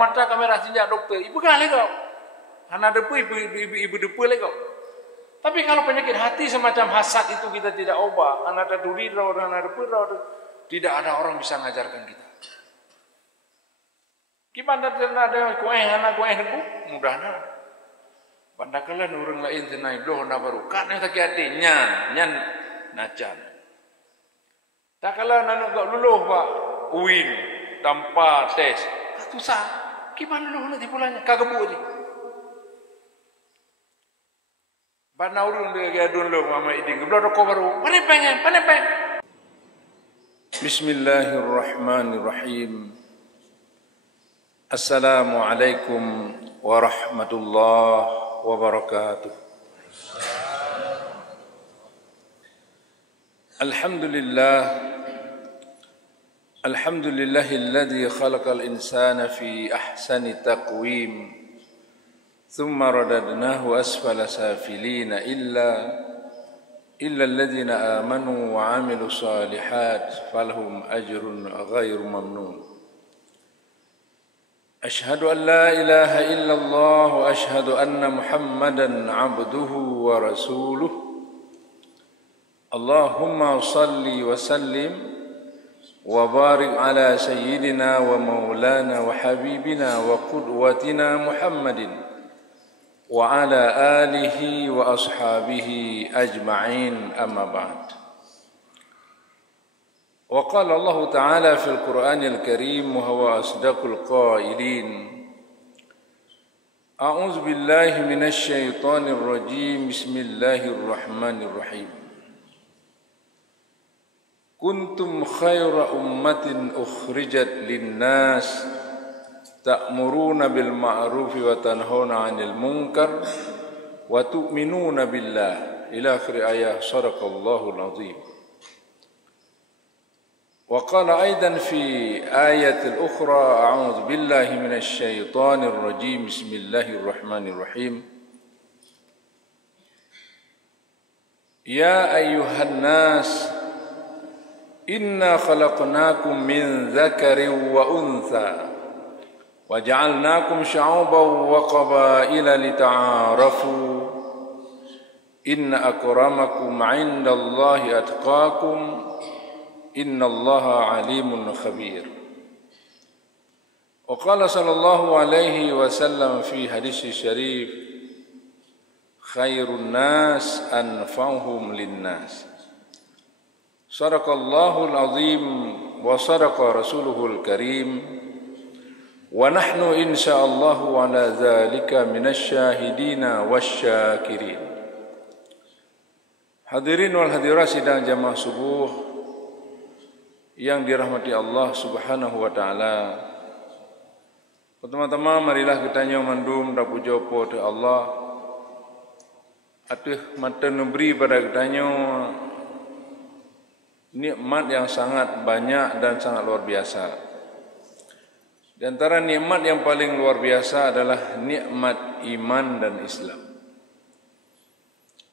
mata kamera sejak dokter. Ibu kali kau. Anak depu ibu depu lagi kau. Tapi kalau penyakit hati semacam hasad itu kita tidak ubah, anak taduri orang anak depu tidak ada orang bisa mengajarkan kita. Gimana ada kueh anak kueh depu mudahnya. Pandakalan orang lain senai doh na baru kan yang sakit hati nyan nacan. Tak kala anak gak luluh pak uin tanpa tes. Susah. Gimana luluh nanti pulangnya kagak ni. Bana urun dia gadun lo mama iding geblo ko baru. Panepeng. Bismillahirrahmanirrahim. Assalamualaikum warahmatullahi wabarakatuh. Alhamdulillahilladzi khalaqal insana fi ahsani taqwim thumma radadnahu asfala safilina illa alladhina amanu wa 'amilus shalihat falahum ajrun ghairu mamnun. Ashhadu an la ilaha illallah wa ashhadu anna Muhammadan abduhu wa rasuluh. Allahumma salli wa sallim wa barik ala sayyidina wa maulana wa habibina wa qudwatina Muhammadin wa ala alihi wa ashabihi ajma'in amma ba'd. وقال الله تعالى في القرآن الكريم وهو أصدق القائلين أعوذ بالله من الشيطان الرجيم بسم الله الرحمن الرحيم كنتم خير أمة أخرجت للناس تأمرون بالمعروف وتنهون عن المنكر وتؤمنون بالله إلى آخر آية صدق الله العظيم. وقال أيضا في آية الأخرى أعوذ بالله من الشيطان الرجيم بسم الله الرحمن الرحيم يا أيها الناس إنا خلقناكم من ذكر وأنثى وجعلناكم شعوبا وقبائل لتعارفوا إن أكرمكم عند الله أتقاكم إن الله عليم خبير. وقال صلى الله عليه وسلم في حديث الشريف خير الناس أنفعهم للناس. صدق الله العظيم وصدق رسوله الكريم ونحن إن شاء الله على ذلك من الشاهدين والشاكرين. Hadirin wal hadirat sidang jamaah subuh yang dirahmati Allah Subhanahu wa taala. Pertama-tama marilah kita mandum da puja pada Allah. Atuh mata memberi pada kita nikmat yang sangat banyak dan sangat luar biasa. Di antara nikmat yang paling luar biasa adalah nikmat iman dan Islam.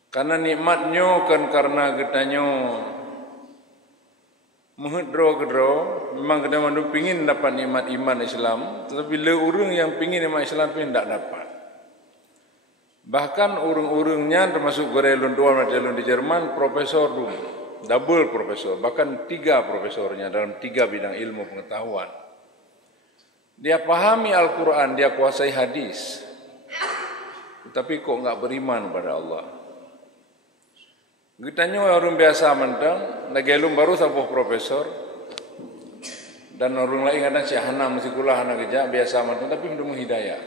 Karena nikmatnya kan karena kita menghedro-gedro, memang kita mandu pingin dapat nikmat iman Islam, tetapi le urang yang pingin nikmat Islam pun tidak dapat. Bahkan urang-urangnya termasuk gorelon dua macam di Jerman, profesor dulu, double profesor, bahkan 3 profesornya dalam 3 bidang ilmu pengetahuan. Dia pahami Al-Quran, dia kuasai hadis, tetapi kok enggak beriman pada Allah. Gitanya orang biasa mentang, nagelum baru sabuh profesor, dan orang lain kadang si hana mesti kulah hana kerja biasa mentang, tapi belum hidayah.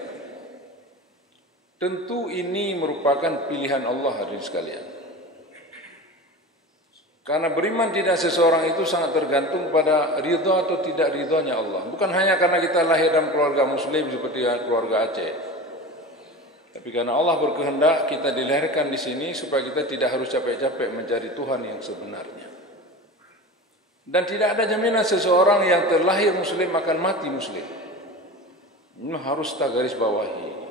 Tentu ini merupakan pilihan Allah hadirin sekalian. Karena beriman tidak seseorang itu sangat tergantung pada ridha atau tidak ridhanya Allah. Bukan hanya karena kita lahir dalam keluarga Muslim seperti keluarga Aceh. Tapi karena Allah berkehendak kita dilahirkan di sini supaya kita tidak harus capek-capek mencari Tuhan yang sebenarnya. Dan tidak ada jaminan seseorang yang terlahir Muslim akan mati Muslim. Ini harus kita garis bawahi.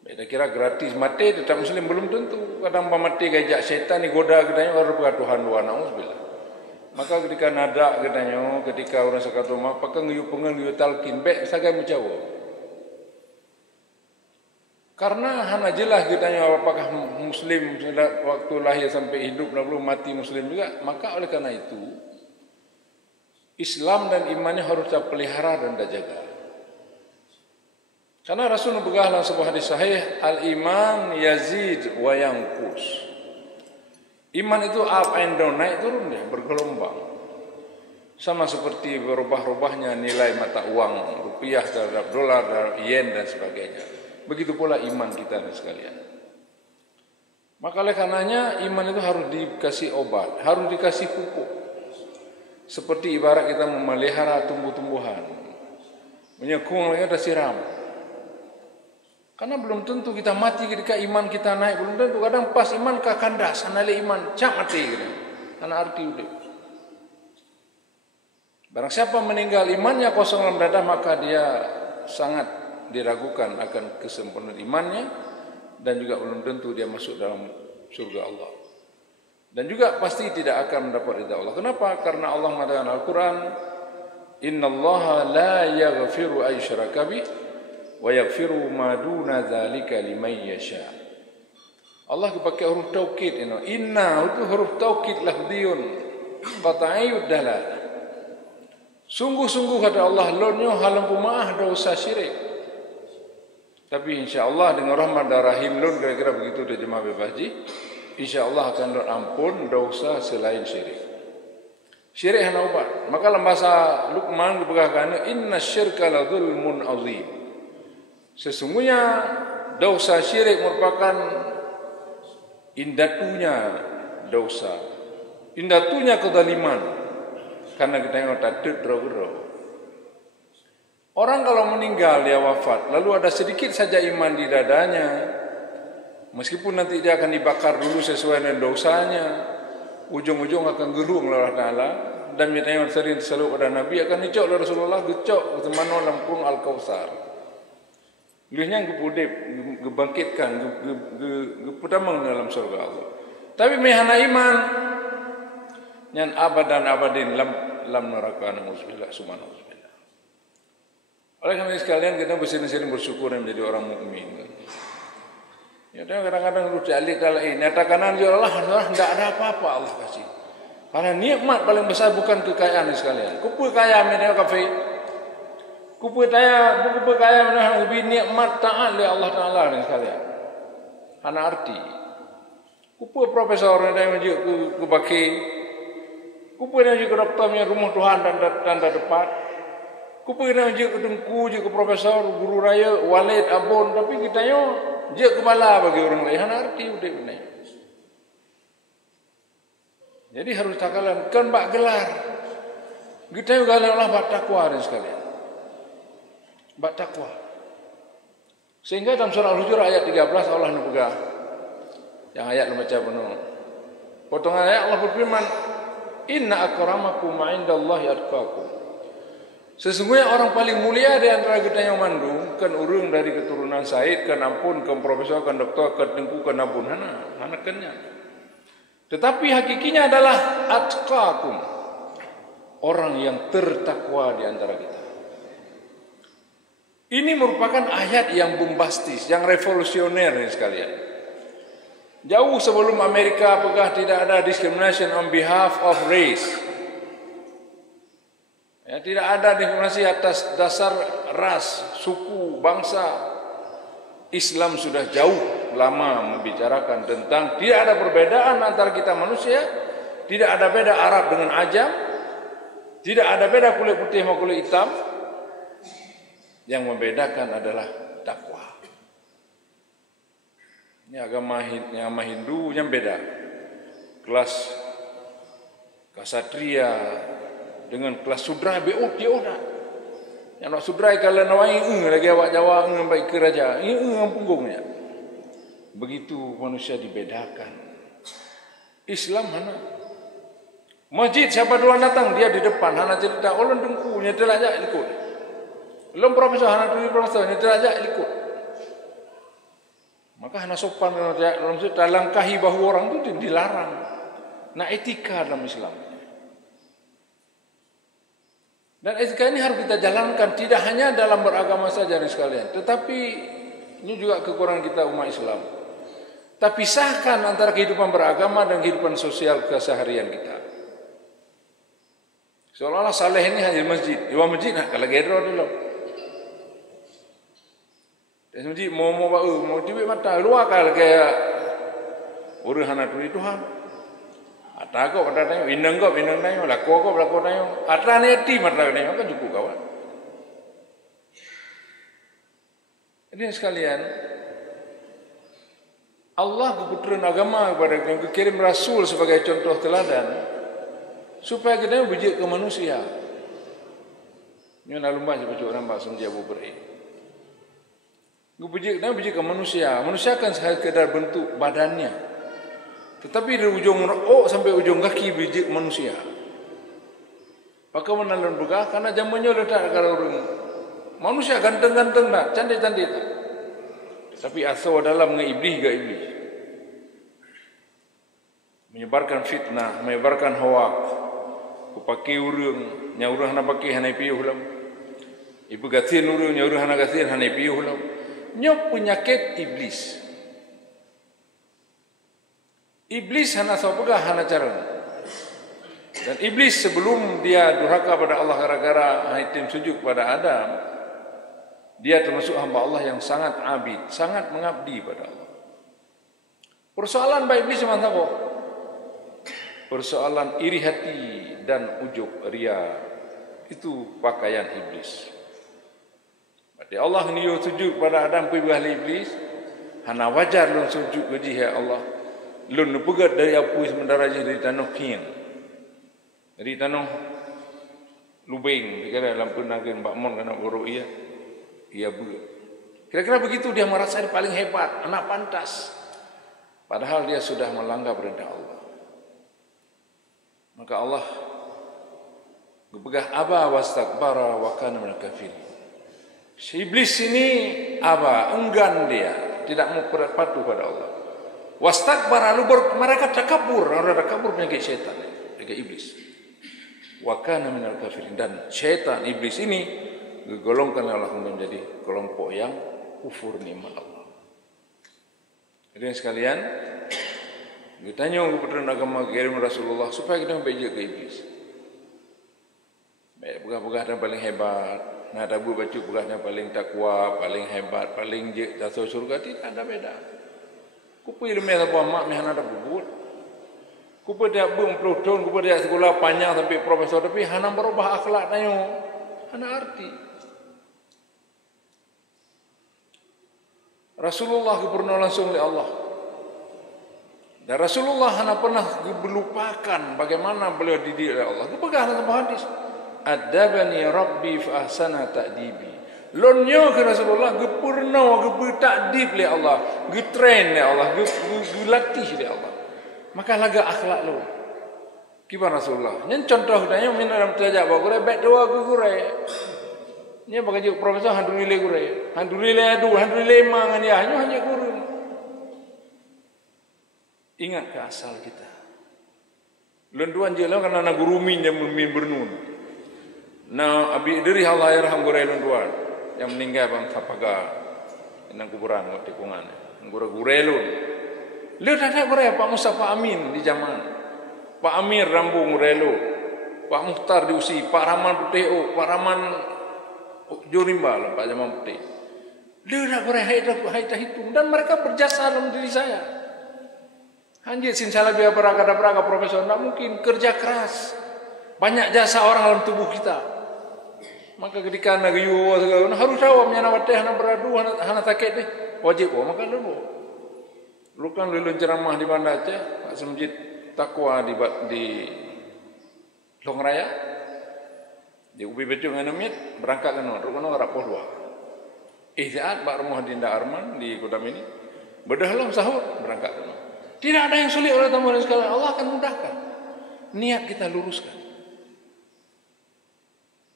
Beda kira gratis mati tetap Muslim belum tentu. Kadang mati gajak setan ni goda katanya baru berkata Tuhan wa na'udzubillah. Maka ketika nada katanya, ketika orang sekat rumah, pakai ngiyup pengen ngiyup talkin, baik sagai menjawab. Karena hana jelas katanya apakah Muslim waktu lahir sampai hidup dan belum mati Muslim juga. Maka oleh karena itu Islam dan imannya harus kita pelihara dan kita jaga. Karena Rasul berkata dalam sebuah hadis sahih, al-iman yazid wa yanqus. Iman itu up and down, naik turun dia, bergelombang. Sama seperti berubah-ubahnya nilai mata uang, rupiah terhadap dolar, terhadap yen dan sebagainya. Begitu pula iman kita sekalian. Maka oleh karenanya iman itu harus dikasih obat, harus dikasih pupuk. Seperti ibarat kita memelihara tumbuh-tumbuhan. Menyekung lagi ada siram. Karena belum tentu kita mati ketika iman kita naik, belum tentu. Kadang pas iman ka kandas, anale iman cak mati gitu. Ana arti udah. Barang siapa meninggal imannya kosong dalam dada, maka dia sangat diragukan akan kesempurnaan imannya dan juga belum tentu dia masuk dalam surga Allah. Dan juga pasti tidak akan mendapat ridha Allah. Kenapa? Karena Allah mengatakan Al-Quran, innallaha la yaghfiru ay yushraka bih wa yaghfiru ma duna dzalika liman yasha. Allah pakai huruf taukid ini. Inna itu huruf taukid lafdhiyun qat'iyud dalal. Sungguh-sungguh kata Allah, lonyo halam pemaah dosa syirik. Tapi insya-Allah dengan rahmat dan rahim lon kira-kira begitu dia jemaah bebaji. InsyaAllah akan ampun dosa selain syirik. Syirik hanya obat. Maka dalam bahasa Luqman diberkatakan, inna syirka la dzulmun azim. Sesungguhnya dosa syirik merupakan indatunya dosa, indatunya kezaliman. Karena kita yang tak dero. Orang kalau meninggal dia wafat, lalu ada sedikit saja iman di dadanya, meskipun nanti dia akan dibakar dulu sesuai dengan dosanya, ujung-ujung akan gerung oleh Allah Ta'ala. Dan mitanya sering selalu pada Nabi akan dicok oleh Rasulullah, gecok temano lampung Al-Kautsar. Luihnya gepudip, gebangkitkan, gepudamang dalam surga Allah. Tapi mehana iman, yang abadan abadin lam neraka na'udzubillah subhanahu. Oleh karena sekalian kita bersering-sering bersyukur dan menjadi orang mukmin. Ya, kadang-kadang lu jalik kalau ini nyatakan ya Allah, tidak ada apa-apa Allah kasih. Karena nikmat paling besar bukan kekayaan sekalian. Kupu kaya media kafe. Kupu kaya media lebih nikmat taat oleh Allah Taala ni sekalian. Ana arti. Kupu profesor yang menjuk ke baki. Kupu yang juga doktornya rumah Tuhan dan tanda depan. Kupu yang juga ke dengku, juga ke profesor, guru raya, walid, abon, tapi kita yo je kepala bagi orang lain, hana arti udah benar. Jadi harus takalan kan bak gelar. Kita juga Allah bak takwa dan sekalian. Bak takwa. Sehingga dalam surah Al-Hujurat ayat 13 Allah nubegah. Yang ayat membaca penuh. Potongan ayat Allah berfirman, inna akramakum 'indallahi atqakum. Sesungguhnya orang paling mulia di antara kita yang mandung, kan urung dari keturunan Said, kan ampun, kan profesor, kan doktor, kan tengku, kan ampun, hana kenya. Tetapi hakikinya adalah atqakum, orang yang tertakwa di antara kita. Ini merupakan ayat yang bombastis, yang revolusioner ini sekalian. Jauh sebelum Amerika pegah tidak ada discrimination on behalf of race. Ya, tidak ada diskriminasi atas dasar ras, suku, bangsa. Islam sudah jauh lama membicarakan tentang tidak ada perbedaan antara kita manusia, tidak ada beda Arab dengan Ajam, tidak ada beda kulit putih sama kulit hitam. Yang membedakan adalah takwa. Ini agama Hindu yang beda. Kelas Kasatria dengan kelas sudra beot dia dah. Yang nak sudra kalau nawai lagi awak Jawa baik ke raja. Ini punggungnya. Begitu manusia dibedakan. Islam hana. Masjid siapa duluan datang dia di depan, hana cerita ulun dengku nyetel aja ikut. Belum profesor hana dulu profesor nyetel aja ikut. Maka hana sopan dalam langkahi bahu orang itu dilarang. Nah etika dalam Islam. Dan etika ini harus kita jalankan, tidak hanya dalam beragama saja sekalian, tetapi ini juga kekurangan kita umat Islam. Tapi pisahkan antara kehidupan beragama dan kehidupan sosial keseharian kita. Seolah-olah saleh ini hanya di masjid. Di masjid nak kalau gedro dulu. Di masjid mau tiba mata luar kalau kayak urus anak Tuhan. Atau pada tanya, inang tanya, laku tanya. Atra neti mata tanya kan cukup kawan. Jadi sekalian, Allah keputusan agama kepada kita, kirim Rasul sebagai contoh teladan supaya kita bijak ke manusia. Ini nalumba sebab nampak senja buberi. Bijak ke manusia. Manusia kan sekadar bentuk badannya, tetapi dari ujung sampai ujung kaki bijak manusia. Maka menalan begah karena zamannya letak kalau orang manusia ganteng-ganteng tak, cantik-cantik tak. Tapi asal dalam iblis ke iblis. Menyebarkan fitnah, menyebarkan hoak. Kupaki urang, nyaurah na paki hanai piuh lam. Ibu gatin urang, nyaurah na gatin hanai piuh lam. Nyok penyakit iblis. Iblis hana sahaja hana cara. Dan iblis sebelum dia durhaka pada Allah gara-gara haitim sujud pada Adam, dia termasuk hamba Allah yang sangat abid, sangat mengabdi pada Allah. Persoalan baik iblis macam apa? Persoalan iri hati dan ujub ria, itu pakaian iblis. Berarti Allah ni sujud pada Adam pergi ahli iblis, hana wajar lun sujud keji ya Allah. Lun pegat dari apu sementara dari tanah kian. Dari tanah lubeng, kira dalam penagan Pak Mon kena buruk ia. Ia buat. Kira-kira begitu dia merasa paling hebat, anak pantas. Padahal dia sudah melanggar perintah Allah. Maka Allah gebegah aba wastakbara wa kana minal kafirin. Si iblis ini aba, enggan dia, tidak mau patuh pada Allah. Wastakbara mereka takabur, orang takabur penyakit syaitan, penyakit iblis. Wa kana minal kafirin, dan syaitan iblis ini digolongkan oleh Allah menjadi kelompok yang kufur nikmat Allah. Jadi sekalian, kita tanya kepada agama kirim Rasulullah supaya kita bijak ke iblis. Baik pegah-pegah yang paling hebat, nah dabu baca pegahnya paling takwa, paling hebat, paling je jatuh surga, tidak ada beda. Kupu ilmu apa mak ni hana dabu buat. Kupu dia belum tahun, kupu dia sekolah panjang sampai profesor, tapi hana berubah akhlak nayo, hana arti. Rasulullah pernah langsung oleh Allah. Dan Rasulullah hanya pernah melupakan bagaimana beliau dididik oleh Allah. Kepegang dalam hadis. Adabani Rabbi fa ahsana ta'dibi. Lonyo ke Rasulullah gepurna takdib oleh Allah, getrain oleh Allah, gelatih oleh Allah. Maka laga akhlak lo. Gimana Rasulullah? Ini contoh danya min dalam tajak bawa baik doa gure. Ini bagi profesor handulile gure. Handulile adu, handulile mangan ya hanya guru. Ingat ke asal kita. Lenduan je lah karena guru min yang min bernun. Na abi dari Allah yarham gure lenduan yang meninggal bang kapaga nang kuburan waktu tikungan. Gure lun. Lu dah gure Pak Mustafa Amin di zaman. Pak Amir Rambu Murelo. Pak Muhtar diusi, Pak Rahman Putih, Pak Rahman Jorimba lah Pak Zaman Putih. Lu dah gure hai hitung dan mereka berjasa dalam diri saya. Anjir sinsalah biar peraga profesor, tak mungkin kerja keras, banyak jasa orang dalam tubuh kita. Maka ketika nak yuwa segala, harus tahu menyana wateh, hana beradu, hana sakit deh, wajib. Maka lu kan lulun ceramah di Banda Aceh, Pak Semjid Takwa di Long Raya, di Ubi Becu dengan Namit, berangkat ke Nuan, rukun rapoh dua. Ihtiat Pak Muhadinda Arman di Kota Mini, berdahlam sahur, berangkat ke Nuan. Tidak ada yang sulit oleh tamu dan sekalian. Allah akan mudahkan. Niat kita luruskan.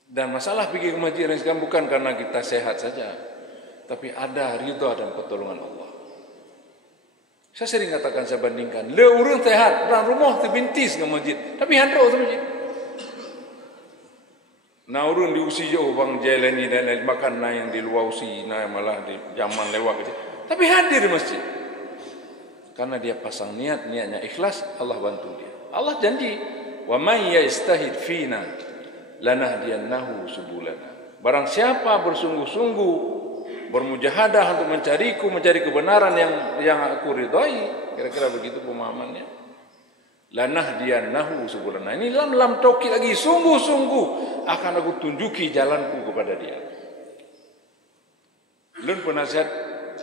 Dan masalah pergi ke masjid dan sekalian bukan karena kita sehat saja. Tapi ada ridha dan pertolongan Allah. Saya sering katakan, saya bandingkan. Le urang sehat, orang rumah terbintis ke masjid. Tapi handuk ke masjid. Nah urun diusi jauh bang jalan ni dan makan na yang di luar usi, na malah di zaman lewat je. Tapi hadir masjid. Karena dia pasang niat, niatnya ikhlas, Allah bantu dia. Allah janji, wa may yastahid fina lanahdiyannahu subulana. Barang siapa bersungguh-sungguh bermujahadah untuk mencariku, mencari kebenaran yang aku ridai, kira-kira begitu pemahamannya. Lanahdiyannahu subulana. Ini dalam taukid lagi, sungguh-sungguh akan aku tunjuki jalanku kepada dia. Lun penasihat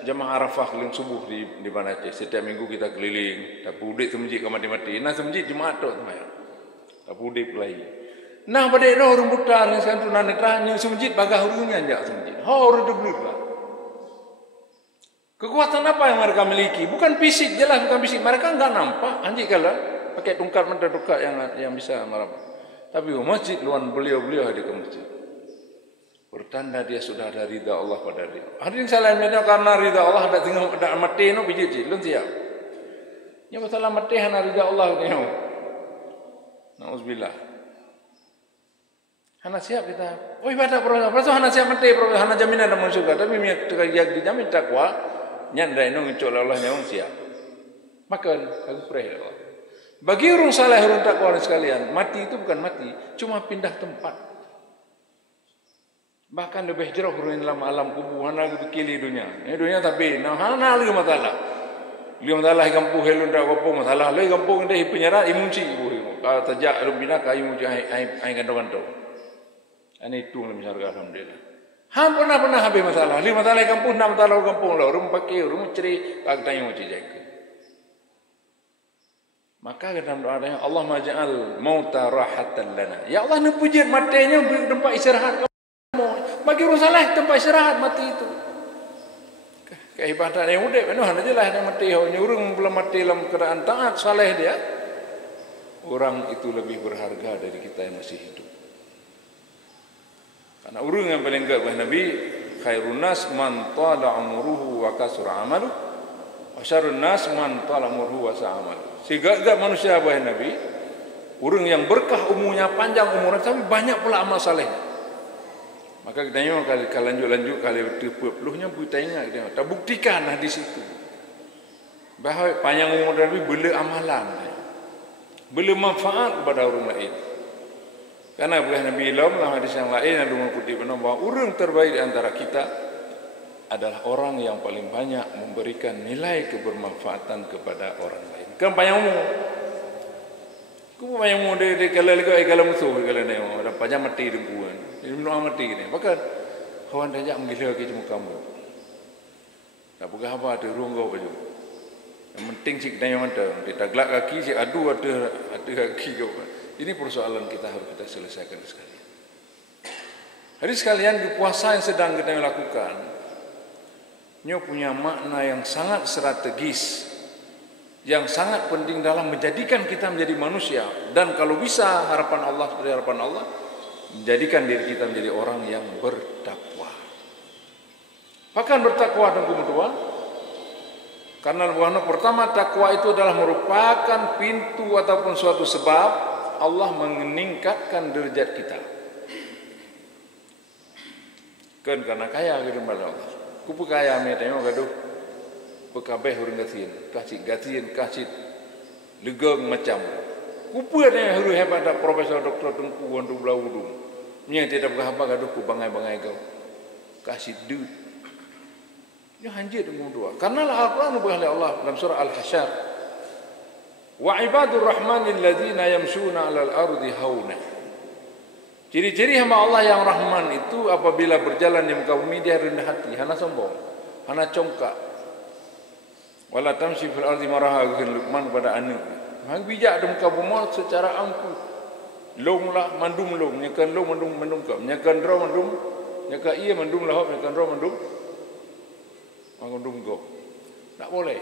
jamaah Arafah keliling subuh di mana Aceh. Setiap minggu kita keliling, tak pudik ke masjid ke mati-mati. Nah semjid jemaat tu semaya. Tak pudik lagi. Nah pada itu orang buta ni sekarang tu nak tanya semjid bagah hurungnya aja semjid. Orang tu berubah. Kekuatan apa yang mereka miliki? Bukan fisik, jelas bukan fisik. Mereka enggak nampak. Anjing kalah pakai tungkat mendadukat yang bisa merapat. Tapi masjid luar beliau hadir ke masjid. Bertanda dia sudah ada ridha Allah pada dia. Hadirin sekalian, karena ridha Allah ada tinggal ada mati no biji lun siap. Ya masalah mati hana ridha Allah ni. Nauzubillah. Hana siap kita. Oh ibadah proses hana siap mati, hana jaminan ada masuk surga. Tapi minyak terjadi dijamin takwa, nyanda ino ngicol Allah nyaung siap. Makan aku pray Allah. Bagi orang saleh orang takwa sekalian, mati itu bukan mati, cuma pindah tempat. Bahkan lebih jauh orang dalam alam kubur, hana gitu kili dunia. Ini dunia tapi, nah hana lagi masalah. Lihat masalah kampung helun tak kampung masalah. Lagi kampung ini penyerat imunci ibu. Kalau terjak lumbina kayu imunci ai kandung-kandung. Ini itu lebih harga alhamdulillah. Pernah habis masalah. Lihat masalah kampung, nak masalah kampung lah. Rumah pakai, rumah ceri, kagak tanya imunci jaga. Maka dalam doa yang Allah maj'al mauta rahatan lana. Ya Allah ni puji matinya beri tempat istirahat kamu. Bagi orang saleh tempat istirahat mati itu. Keibadatan yang udah penuh hanya jelas yang mati. Nyurung belum mati dalam keadaan taat saleh dia. Orang itu lebih berharga dari kita yang masih hidup. Karena orang yang paling enggak bahwa Nabi khairun nas man tala umruhu wa kasura amalu wa syarrun nas man tala umruhu wa sa'amalu. Segala manusia bahwa Nabi orang yang berkah umurnya panjang umurnya tapi banyak pula amal salehnya. Maka kita tengok kali lanjut kali 20-nya kita ingat kita tak buktikan hadis itu. Bahawa panjang umur Nabi bela amalan. Bela manfaat kepada orang lain. Karena bukan Nabi dalam hadis yang lain yang mengikuti bahawa orang terbaik di antara kita adalah orang yang paling banyak memberikan nilai kebermanfaatan kepada orang lain. Kan panjang umur. Ku panjang umur dia kalau musuh kalau dia ada panjang mati dengkuan. Ini belum mati ni. Bahkan kawan dia menggila ke cuma kamu. Tak bukan apa ada rungau baju. Yang penting cik dia mata. Dia tak gelak kaki cik adu ada kaki kau. Ini persoalan kita harus kita selesaikan sekalian. Hari sekalian di puasa yang sedang kita lakukan, nya punya makna yang sangat strategis, yang sangat penting dalam menjadikan kita menjadi manusia. Dan kalau bisa harapan Allah dari harapan Allah, menjadikan diri kita menjadi orang yang bertakwa. Bahkan bertakwa dan kedua, karena pertama takwa itu adalah merupakan pintu ataupun suatu sebab Allah meningkatkan derajat kita. Kan karena kaya gitu pada Allah. Kupu kaya me tengok gaduh. Pekabeh urang gatiin kasih legeng macam. Kupu ada huru hebat ada profesor doktor tengku untuk belau udung. Nya tidak berapa gaduh ku bangai-bangai kau. Kasih duit. Ini hanjir dengan dua. Karena Al-Quran oleh Allah dalam surah Al-Hasyr. Wa ibadur rahmanil ladzina yamshuna 'alal ardi hauna. Ciri-ciri hamba Allah yang Rahman itu apabila berjalan di muka bumi dia rendah hati, hana sombong, hana congkak. Wala tamshi fil ardi maraha Luqman kepada anak. Hang bijak di muka bumi secara angkuh. Long lah mandum long, nyakan long mandum kau, nyakan ro mandum, nyakan ia mandum lah, nyakan ro mandum. Mandum kau. Tak boleh.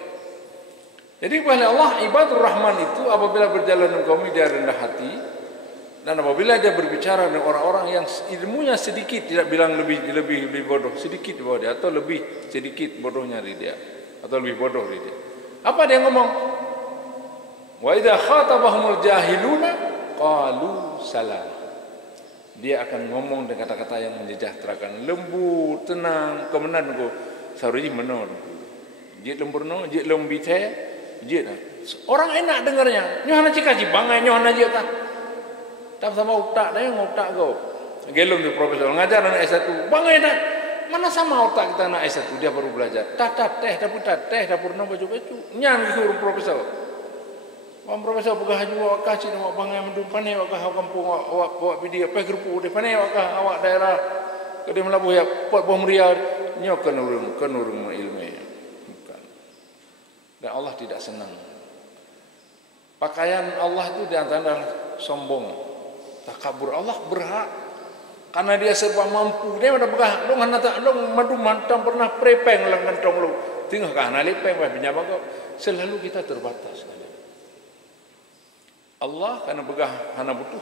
Jadi oleh Allah ibadur Rahman itu apabila berjalan dengan kaum dia rendah hati dan apabila dia berbicara dengan orang-orang yang ilmunya sedikit, tidak bilang lebih bodoh, sedikit di bawah dia atau lebih sedikit bodohnya dari dia atau lebih bodoh dari dia. Apa dia ngomong? Wa idza khatabahumul jahiluna qalu salam. dia akan ngomong dengan kata-kata yang menyejahterakan, lembut, tenang, kemenan ko saruji menon. Jit lembur no, jit lembi teh, jit. Orang enak dengarnya. Nyo hana cikaci bangai nyo hana jit tak. Tak sama otak dah, otak kau. Gelum tu profesor ngajar anak S1, bangai dah. Mana sama otak kita anak S1 dia baru belajar. Tak teh dapur no baju-baju. Nyang suruh profesor. Wan profesor pegah juga awak cina awak bangai mendung panai awak kampung awak pidi apa grup de panai awak daerah ke dia melabuh ya pot bom ria nyo kenurung ilmu. Bukan. Dan Allah tidak senang. Pakaian Allah itu di antara sombong, takabur. Allah berhak karena dia serba mampu. Dia ada begah dong hana tak dong madu mantam pernah prepeng lang kantong lu. Tinggal ka hana lepeng wah binya bago. Selalu kita terbatas. Allah karena begah hana butuh.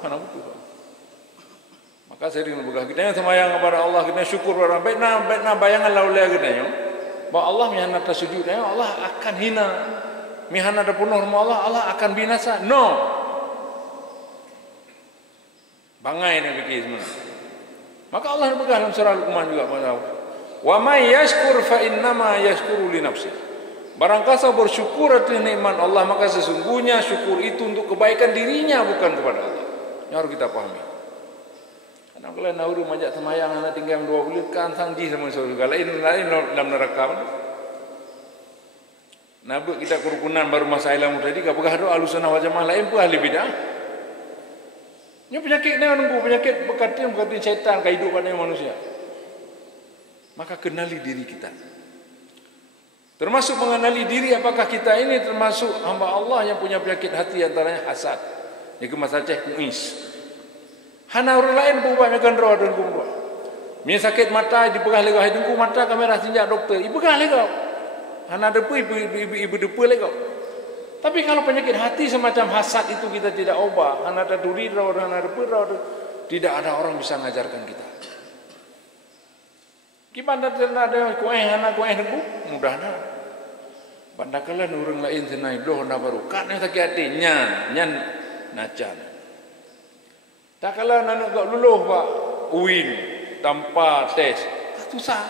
Maka sering begah kita yang semayang kepada Allah, kita syukur pada baikna bayangan laulaya kita yo. Bahwa Allah mihana tasujud, Allah akan hina. Mihana ada penuh rumah Allah akan binasa. No. Bangai ni fikir semua. Maka Allah berkata dalam surah Luqman juga, wa may yashkur fa innama yashkuru li nafsihi. Barang siapa bersyukur atas nikmat Allah, maka sesungguhnya syukur itu untuk kebaikan dirinya, bukan kepada Allah. Ini harus kita pahami. Karena kalau nauru majak semayang anak tinggal 2 bulan kan sangji sama surga lain dalam neraka. Nabi kita kerukunan baru masa ilmu tadi ka pegah doa alusunah wal jamaah lain pun ahli bidah. Ini penyakit ni nunggu penyakit berkatin syaitan kehidupan manusia. Maka kenali diri kita. Termasuk mengenali diri apakah kita ini termasuk hamba Allah yang punya penyakit hati antaranya hasad. Ini masa cek muis. Hana orang lain berubahnya kan roh dan kumpulan. Min sakit mata dipegah legau hidungku mata kamera sinjak doktor. Ipegah legau. Hana depu ibu depu legau. Tapi kalau penyakit hati semacam hasad itu kita tidak ubah, hana taduri roh dan hana depu roh, tidak ada orang bisa mengajarkan kita. Gimana ada kueh hana kueh depu mudahnya. Pandakalan orang lain senai doh na baru kan yang sakit hati nyan nacan. Tak kala nak luluh pak uin tanpa tes. Susah.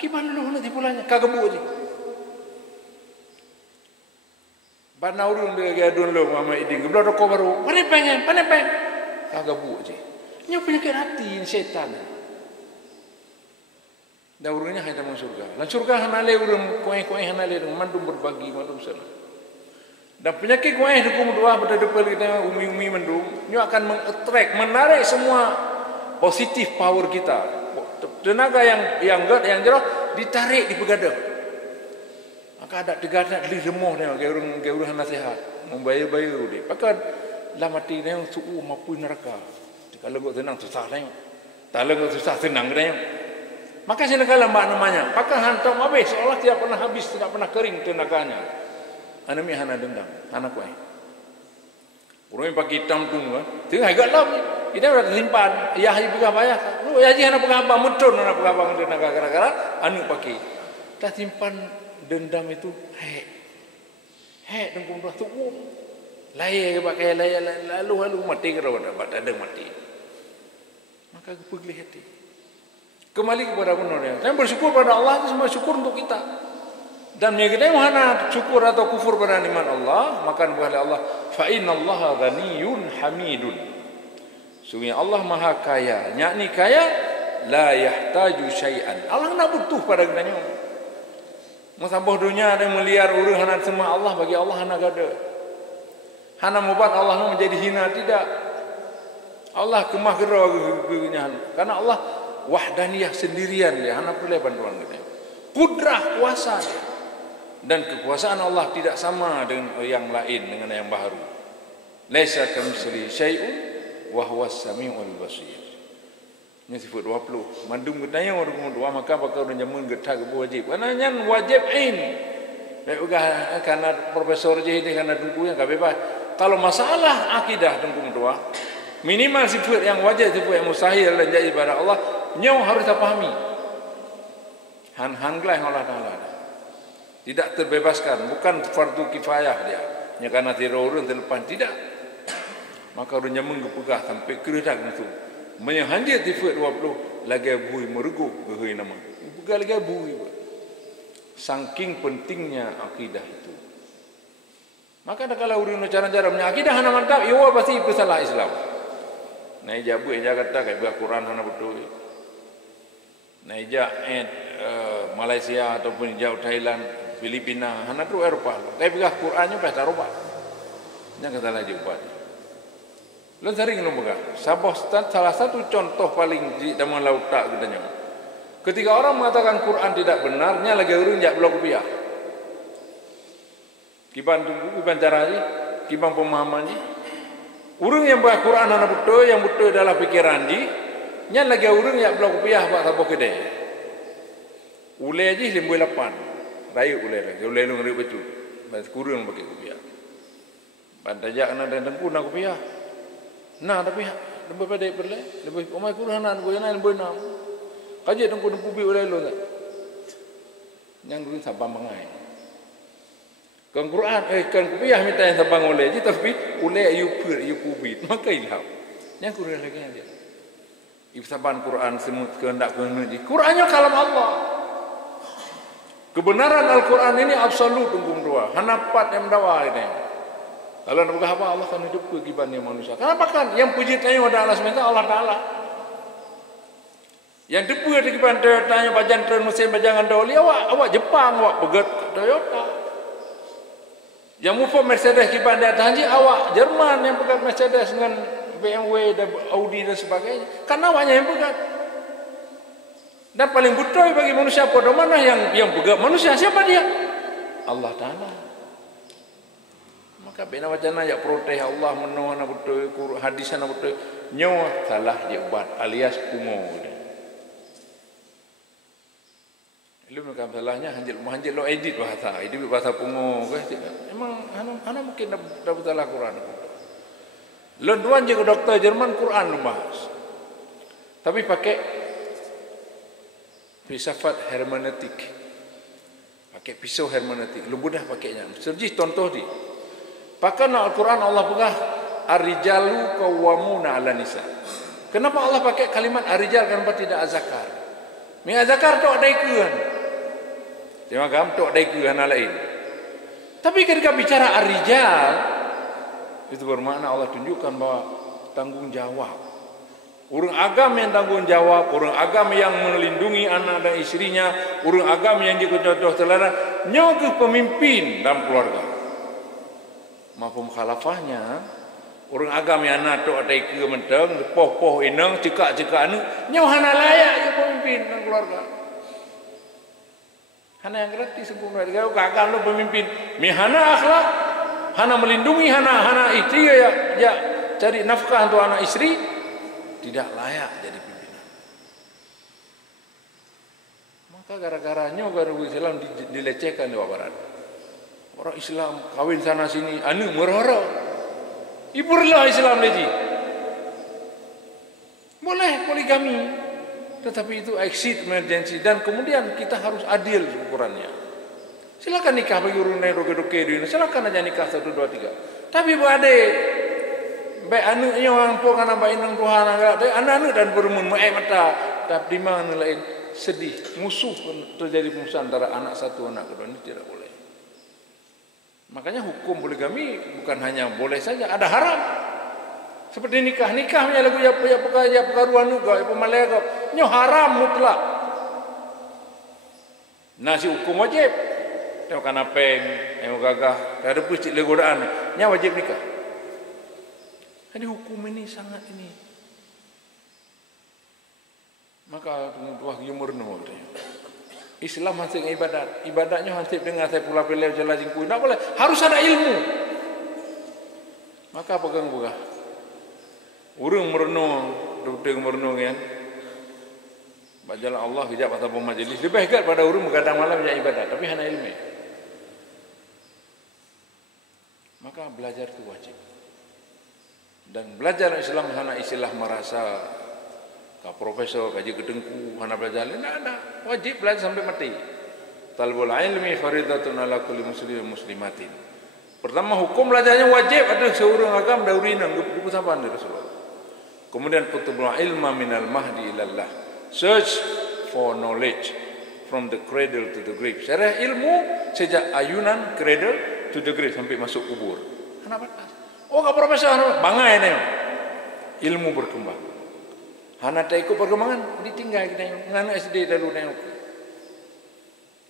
Gimana luluh nanti pulangnya kagak je. Bana urun dia gadun lo mama iding geblo ko baru. Pane pengen. Kagak je. Nya penyakit hati setan. Dan urunnya hanya dalam surga. Dan surga hanale urun koe hanale mandum berbagi mandum sana. Dan penyakit koe hukum doa pada depan kita umi mendung, nyo akan mengattract, menarik semua positif power kita. Tenaga yang jerah ditarik di pegadang. Maka ada tegada di remoh dia geurun nasihat, membayar dia. Maka lah mati dia suku mampu neraka. Kalau gak tenang susah dia. Kalau gak susah tenang dia. Maka senegala mbak namanya. Maka hantam habis. Seolah tidak pernah habis, tidak pernah kering tenaganya. Anami hana dendam, hana kuai. Orang yang pakai hitam tu, tengah agak lam. Kita sudah simpan. Ya haji pegah bayar. Lu ya haji hana pegah abang mutun, hana pegah abang tenaga gara-gara anu pakai. Kita simpan dendam itu. Dengkung dah tu. Laya pakai laya lalu mati ke rawat ada mati. Maka pergi hati. Kembali kepada benar. Saya bersyukur pada Allah itu semua syukur untuk kita. Dan mengenai mana syukur atau kufur pada nikmat Allah, maka oleh Allah, fa innallaha ghaniyun hamidun. Sungguh Allah Maha Kaya, yakni kaya la yahtaju syai'an. Allah nak butuh pada kita. Masabah dunia ada meliar urang hana semua Allah bagi Allah hana gada. Hana mubat Allah menjadi hina tidak. Allah kemah gera karena Allah wahdaniyah sendirian dia, hana perlu bantuan kita. Kudrah kuasa dia. Dan kekuasaan Allah tidak sama dengan yang lain, dengan yang baru. Laisa kamitslihi syai'un wa huwas samiul basir. Ini sifat 20. Mandung gedanya orang dua maka bakal menjamun getak wajib. Karena yang wajib ain. Baik karena profesor je ini karena duku yang enggak bebas. Kalau masalah akidah dengkung dua, minimal sifat yang wajib, sifat yang mustahil dan jadi ibadah Allah, nyaw harus kita pahami. Han-hanglah Allah Taala. Tidak terbebaskan, bukan fardu kifayah dia. Nya karena terorun terlepas tidak. Maka orang nyamun gepegah sampai keredak itu. Menyanjit di fut 20 lagi bui mergu gehui nama. Bukan lagi bui. Saking pentingnya akidah itu. Maka kalau urang cara-cara punya akidah hana mantap, ia pasti itu salah Islam. Nai jabu eja kata kai buah Quran hana betul. Nai ja Malaysia ataupun jauh Thailand, Filipina, hana tu Eropah. Tapi buah Qurannya pasti Eropah. Yang kata lagi buat. Lo sering nombor salah satu contoh paling di dalam laut tak katanya. Ketika orang mengatakan Quran tidak benarnya lagi urun jak blok rupiah. Kiban caranya, kiban pemahamannya. Urun yang baca Quran anak betul, yang betul adalah pikiran di. Nya lagi urun jak blok rupiah buat apa kedai. Ule aja 58. Rayu ule lagi, ule lu ngeri betul. Bas kurun pakai rupiah. Bantajak na dan tengku nak rupiah. Nah tapi lebih pada perle, lebih umai Quran nak boleh nak boleh nak. Kaji tengku bi oleh lo tak. Yang dulu sabang bangai. Kan Quran kan rupiah minta yang sabang oleh je tapi oleh you kubit maka ilham. Yang Quran lagi aja. Ibsaban Quran semut kehendak kehendak. Qurannya kalam Allah. Kebenaran Al-Quran ini absolut tunggung dua. Hanapat yang dawa ini. Kalau nak berkata apa Allah akan hidup kegibannya manusia. Kenapa kan? Yang puji tanya pada Allah semesta Allah Ta'ala. Yang depu ada kegiban tanya bajan tren mesin bajangan dahulu. Awak Jepang, awak pegat Toyota. Yang mufah Mercedes kegiban dia haji, awak Jerman yang pegat Mercedes dengan BMW dan Audi dan sebagainya. Karena awaknya yang pegat. Dan paling betul bagi manusia pada mana yang pegat manusia? Siapa dia? Allah Ta'ala. Maka bina wacana ya protes Allah menuh na betul hadis na betul nyawa salah dia buat alias kumo. Lu macam salahnya hanjil lo edit bahasa kumo ke emang ana mungkin dapat salah Quran. Lo duan je doktor Jerman Quran lu bahas. Tapi pakai filsafat hermeneutik. Pakai pisau hermeneutik. Lu mudah pakainya. Serjih contoh di Pakai Al-Quran Allah pegah ar-rijalu qawwamuna 'ala nisa. Kenapa Allah pakai kalimat ar-rijal kenapa tidak az-zakar? Mi az-zakar tok daikuan. Terima kasih tok daikuan lain. Tapi ketika bicara ar-rijal itu bermakna Allah tunjukkan bahwa tanggung jawab. Urang agama yang tanggung jawab, urang agama yang melindungi anak dan istrinya, urang agama yang dicontoh teladan, nyawa pemimpin dalam keluarga. Mafhum khalafahnya orang agama yang nato ada ke menteng poh inang cekak anu nyaw hana layak ya pemimpin dan keluarga hana yang gratis sempurna dia gagal lo pemimpin mi hana akhlak hana melindungi hana istri ya cari nafkah untuk anak istri tidak layak jadi pimpinan. Maka gara-garanya Islam dilecehkan di Barat. Orang Islam kawin sana sini, anu merhara. Iburlah Islam lagi. Boleh poligami, tetapi itu exit emergency dan kemudian kita harus adil ukurannya. Silakan nikah bagi urang roke-roke di silakan aja nikah 1 2 3. Tapi berade baik anu nya orang po kana bae nang Tuhan anak dan bermun mata tapi di mana lain sedih musuh terjadi musuh antara anak satu anak kedua ini tidak boleh. Makanya hukum poligami bukan hanya boleh saja, ada haram. Seperti nikahnya lagu ya pekaruan juga, ya pemalaya kau, nyo haram mutlak. Nasi hukum wajib. Tengok kanapeng, yang gagah, ada pusing legodaan, nya wajib nikah. Jadi hukum ini sangat ini. Maka tuah jumur nomor Islam hansip ibadat. Ibadatnya hansip dengan saya pula pilih jalan jingkui. Tak boleh. Harus ada ilmu. Maka pegang buka. Urung merenung. Duduk merenung kan. Bajalah Allah kejap atau majlis. Lebih hebat pada urung bergadang malam yang ibadat. Tapi hanya ilmu. Maka belajar itu wajib. Dan belajar Islam hanya istilah merasa ka profesor kaji kedengku hana belajar tidak ada wajib belajar sampai mati. Talabul ilmi faridatun ala kulli muslimin muslimatin. Pertama hukum belajarnya wajib ada seorang agama daurinang 20 tahun Rasulullah. Kemudian kutubul ilma minal mahdi ilallah. Search for knowledge from the cradle to the grave. Syarah ilmu sejak ayunan cradle to the grave sampai masuk kubur. Kenapa? Oh, kau profesor bangai ni. Ilmu berkembang. Hana tak ikut perkembangan, ditinggal kita yang ngana SD dalu nengok.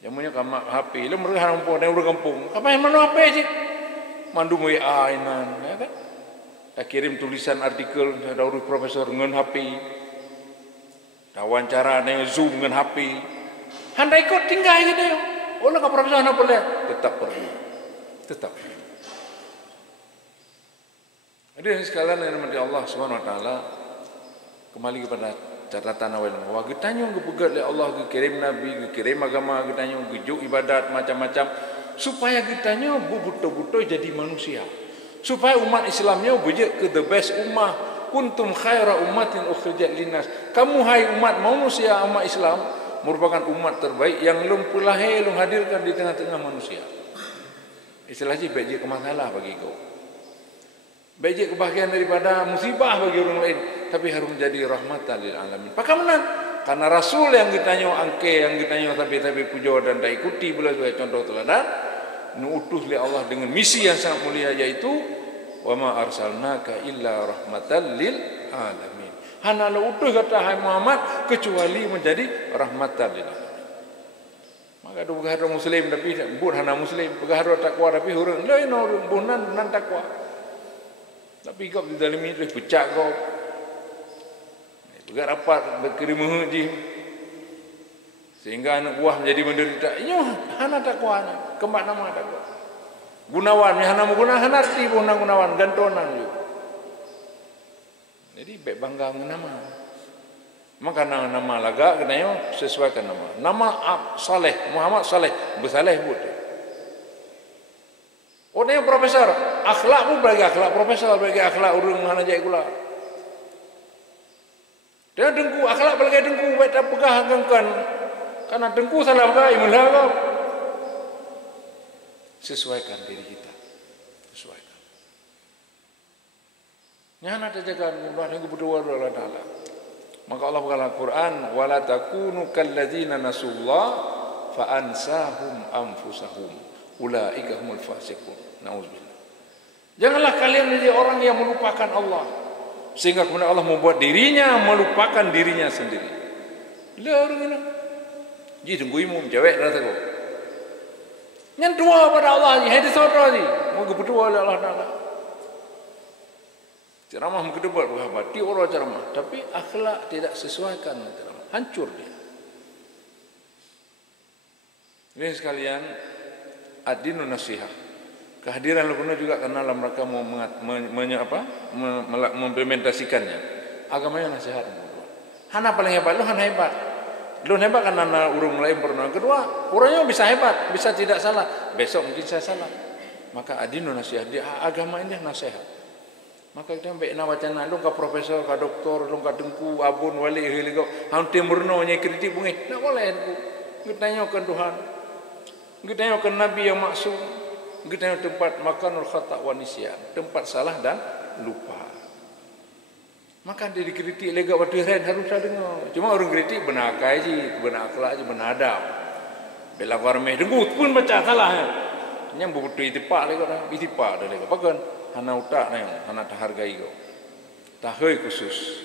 Jamunya kamak HP, lu mereka hampung, nengok kampung. Apa yang mana HP sih? Mandu WA inan, ya kan? Dah kirim tulisan artikel, ada urus profesor ngen HP. Dah wawancara nengok Zoom ngen HP. Hana ikut tinggal kita yang. Oh, lah kau profesor hana boleh, tetap perlu, tetap. Hadirin sekalian yang dirahmati Allah Subhanahu wa taala, kembali kepada catatan awal. Wah, kita tanya kepegat oleh Allah, ke kirim nabi, ke kirim agama, kita tanya kejuk ibadat macam-macam supaya kita tanya betul-betul jadi manusia. Supaya umat Islamnya berjaya ke the best ummah. Kuntum khaira ummatin ukhrijat linnas. Kamu hai umat manusia, umat Islam merupakan umat terbaik yang lumpuh lahir, hadirkan di tengah-tengah manusia. Istilahnya baik kemasalah bagi kau. Baik kebahagiaan daripada musibah bagi orang lain, tapi harus menjadi rahmatan lil alamin. Pakamanan karena rasul yang ditanya angke, yang ditanya tapi pujo dan tak ikuti pula sebagai contoh teladan, diutus oleh Allah dengan misi yang sangat mulia, yaitu wa ma arsalnaka illa rahmatan lil alamin. Hana la utus kata hai Muhammad kecuali menjadi rahmatan lil alamin. Maka ada begahara muslim tapi bukan hana muslim, begahara takwa tapi hurung lain orang bunan nan takwa. Tapi kau di dalam ini pecah kau. Juga rapat berkirim haji. Sehingga anak buah menjadi menderita. Iyo, hana takwa anak. Kembali nama takwa. Gunawan, hana menggunakan hana arti guna gunawan. Gantonan juga. Jadi baik bangga nama. Maka nama laga kena sesuaikan nama. Nama Saleh, Muhammad Saleh. Bersaleh buat. Oh, dia profesor, akhlak pun bagi akhlak profesor, bagi akhlak urang mana jai kula. Dia dengku akhlak bagi dengku, baik tak pegah gangkan. Karena dengku salah pegah imulah kau. Sesuaikan diri kita, sesuaikan. Nyana terjaga Allah yang berdua Allah Taala. Maka Allah berkata Quran, wala takunu kalladzina nasullah fa ansahum anfusahum. Ulaika humul fasiqun. Nauzubillah. Janganlah kalian menjadi orang yang melupakan Allah sehingga kemudian Allah membuat dirinya melupakan dirinya sendiri. Lah orang ini. Ji tunggu imum cewek rasa kau. Yang dua pada Allah ji, hadis saudara ji. Mau berdua oleh Allah Taala. Ceramah kedebat berhabati orang ceramah, tapi akhlak tidak sesuaikan ceramah. Hancur dia. Ini sekalian ad-dinu nasihat. Kehadiran Lukuna juga karena dalam mereka mau mengimplementasikannya. Agamanya nasihat. Hana paling hebat, lu hana hebat. Lu hebat karena urung lain pernah. Kedua, orangnya bisa hebat, bisa tidak salah. Besok mungkin saya salah. Maka ad-dinu nasihat, dia agama ini nasihat. Maka kita baik nak wacana, lu ka profesor, ka doktor, lu ka dengku, abun, wali, hiligau, hampir murno nya kritik bungi. Tak boleh itu. Kita tanyakan Tuhan. Kita tanyakan Nabi yang maksum. Kita tanyakan tempat makanul khata' wa nisyan, tempat salah dan lupa. Maka dia dikritik lega waktu lain harus saya dengar. Cuma orang kritik benar akai je, benar akhlak je, benar adab. Bela warmeh dengut pun baca salah. Yang betul itipak lega dah, itipak dah lega. Pakan hana utak nang, hana tahargai kau. Tahoi khusus.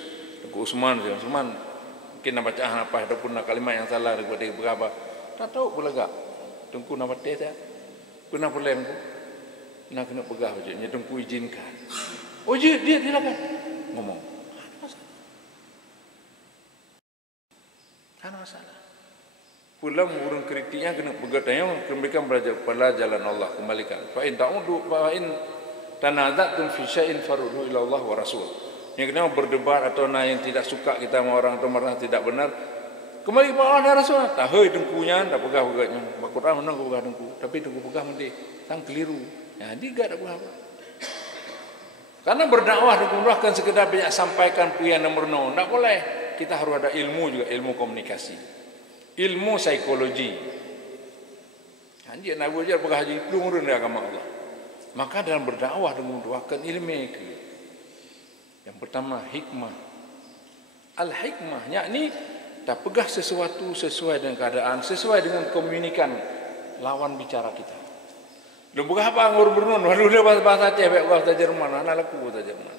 Ku Usman mungkin nak baca apa ada pun kalimat yang salah dekat dia berapa. Tak tahu pula gak. Tunggu nak baca dah. Pernah problem tu. Nak kena pegah je, nya tunggu izinkan. Oh dia silakan. Ngomong. Hana masalah. Pulang urung kritiknya kena pegat tanya kembalikan belajar pada jalan Allah, kembalikan. Fa in ta'udu fa in tanaza'tum fi syai'in farudhu ila Allah wa rasul. Yang kena berdebat atau yang tidak suka kita sama orang atau merasa tidak benar, kembali kepada Allah dan Rasul. Tak hei dengkunya, tak pegah-pegahnya. Al-Quran menang pegah dengku, tapi dengku pegah mendek, sang keliru. Ya, dia tak pegah apa. Karena berdakwah dengku kan sekedar banyak sampaikan puyan nomor no. Tak boleh. Kita harus ada ilmu juga, ilmu komunikasi, ilmu psikologi. Anjir nak belajar pegah haji pelurun agama Allah. Maka dalam berdakwah dengku doakan ilmu ke. Yang pertama hikmah. Al-hikmah, yakni tak pegah sesuatu sesuai dengan keadaan, sesuai dengan komunikan lawan bicara kita. Lu pegah apa ngur bernun, lalu dia bahasa Aceh, bahasa Jerman, anak laku bahasa Jerman.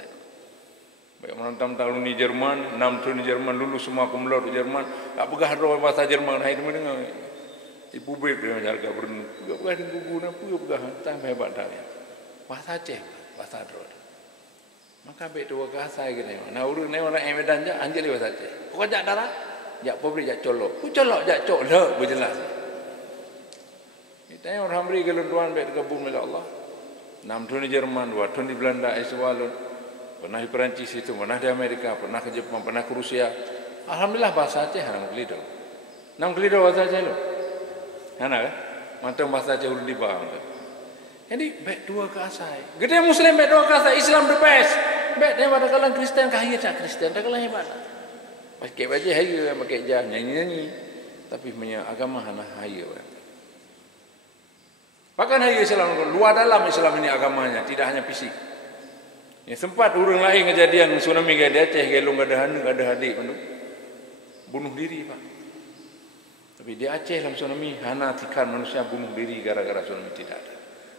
Baik menonton tahun ni Jerman, 6 tahun di Jerman, lulus semua kumlot di Jerman, tak pegah bahasa Jerman, hai dia dengar. Ibu beb dia jaga bernun, pegah dengan gugu, pegah, tak hebat dah dia. Bahasa Aceh, bahasa Drod. Maka baik dua bahasa gini. Nah urut ni orang Medan je anjir bahasa Aceh. Kau jak darah, jak pobri jak colok. Ku colok jak colok berjelas. Kita orang beri keluntuan baik gabung oleh Allah. 6 tahun di Jerman, 2 tahun di Belanda, Eswalon. Pernah di Perancis itu, pernah di Amerika, pernah ke Jepang, pernah ke Rusia. Alhamdulillah bahasa Aceh hang kelido. Nam kelido bahasa Aceh lo. Hana kan? Macam bahasa Aceh urut di bawah. Jadi baik dua kasai. Gede Muslim baik dua kasai, Islam the best. Baik dia pada kalangan Kristen kahaya tak Kristen, tak kalangan hebat. Pakai baju haya, pakai jah nyanyi-nyanyi. Tapi punya agama hana haya. Bahkan haya Islam luar dalam Islam ini agamanya, tidak hanya fisik. Ya, sempat orang lain kejadian tsunami di Aceh, gelung ada anak, ada adik bunuh diri Pak. Tapi di Aceh dalam tsunami hana tikan manusia bunuh diri gara-gara tsunami tidak ada.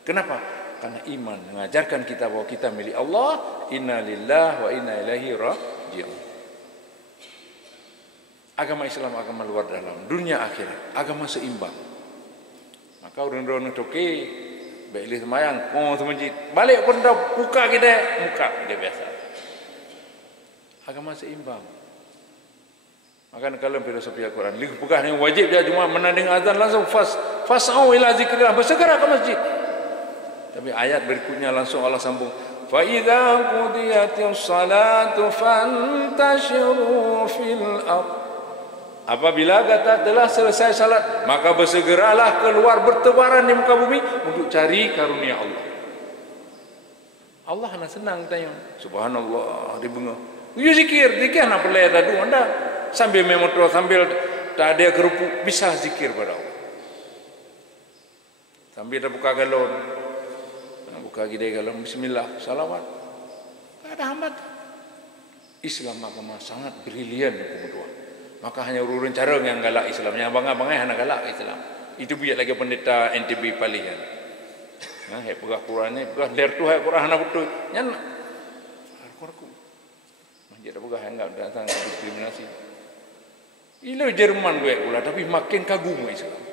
Kenapa? Karena iman mengajarkan kita bahwa kita milik Allah, inna lillahi wa inna ilaihi raji'un. Agama Islam agama luar dalam, dunia akhirat, agama seimbang. Maka orang-orang toke baiklah semayang, tu masjid. Balik pun dah buka kita, muka dia biasa. Agama seimbang. Maka kalau filosofi Al-Quran, bukan yang wajib dia cuma menanding azan langsung fas'au ila zikrillah, bersegera ke masjid. Tapi ayat berikutnya langsung Allah sambung, fa idza qudiyatis salatu fantashiru fil ardh. Apabila kata telah selesai salat, maka bersegeralah keluar bertebaran di muka bumi untuk cari karunia Allah. Allah nak senang tanya, subhanallah dibengah. You zikir nak pelai tadu anda sambil memotor sambil tak ada kerupuk bisa zikir pada Allah. Sambil dah buka galon, buka gede galon, bismillah, salawat. Tak ada hambat. Islam agama sangat brilian kemudian. Maka hanya urun cara yang galak Islamnya, abang-abang hanya galak Islam. Itu biar lagi pendeta NTB palihan. Nah, hai pegah Quran ni, pegah der tu hai Quran nak betul. Nyan aku. Masjid dah pegah enggak datang diskriminasi. Ilo Jerman gue pula tapi makin kagum Islam.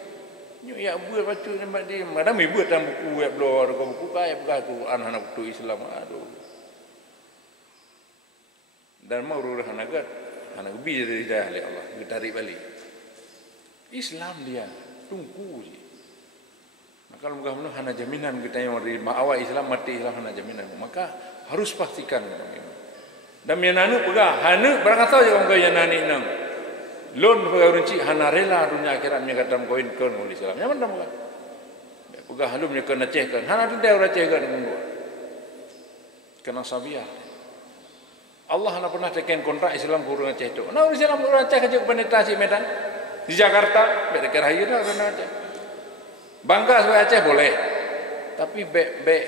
Nyo ya buat baca nampak dia, madam buat dalam buku web blor, buku kaya pegah Quran hanya betul Islam. Aduh. Dan mau urus hanagat anak lebih dari hidayah oleh Allah, ditarik balik. Islam dia tunggu je. Maka kalau mudah-mudahan hana jaminan kita yang dari awal Islam mati Islam hana jaminan. Maka harus pastikan kita memang. Dan menanu pegah hana barang kata je orang kaya nani nang. Lon pegah runci hana rela dunia akhirat nya kata koin kon oleh Islam. Yang mana pegah? Pegah halu nya kena cehkan. Hana tu dia ora cehkan dengan kena sabiah. Allah nak pernah tekan kontrak Islam guru Aceh itu. Nah, Islam guru Aceh kerja penetrasi Medan di Jakarta, mereka raya dah orang Aceh. Bangga sebagai Aceh boleh, tapi bek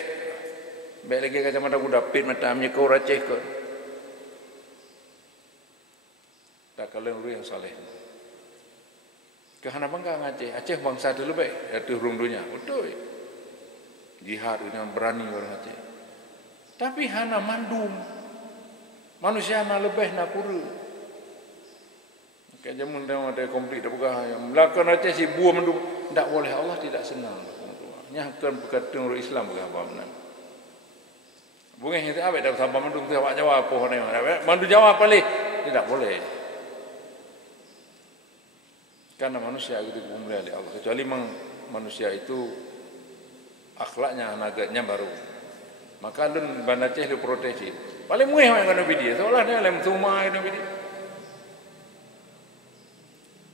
lagi kacamata kuda pit matamnya kau Aceh ke. Tak kalau orang yang saleh. Kehana bangga Aceh, Aceh bangsa dulu bek, itu urung dunia, betul. Jihad dengan berani orang Aceh. Tapi hana mandum. Manusia nak lebih nak kurang. Kan jamun dah ada konflik dah pegah yang melakukan Aceh si buah mendung tak boleh, Allah tidak senang. Nyahkan berkata orang Islam pegah apa bukan itu apa dah sampai mendung tu awak jawab apa ni mandu jawab balik tidak boleh. Karena manusia itu dimuliakan oleh Allah, kecuali manusia itu akhlaknya nagatnya baru. Maka lun Banda Aceh diproteksi. Paling muih yang kena video, seolah dia lem rumah kena video.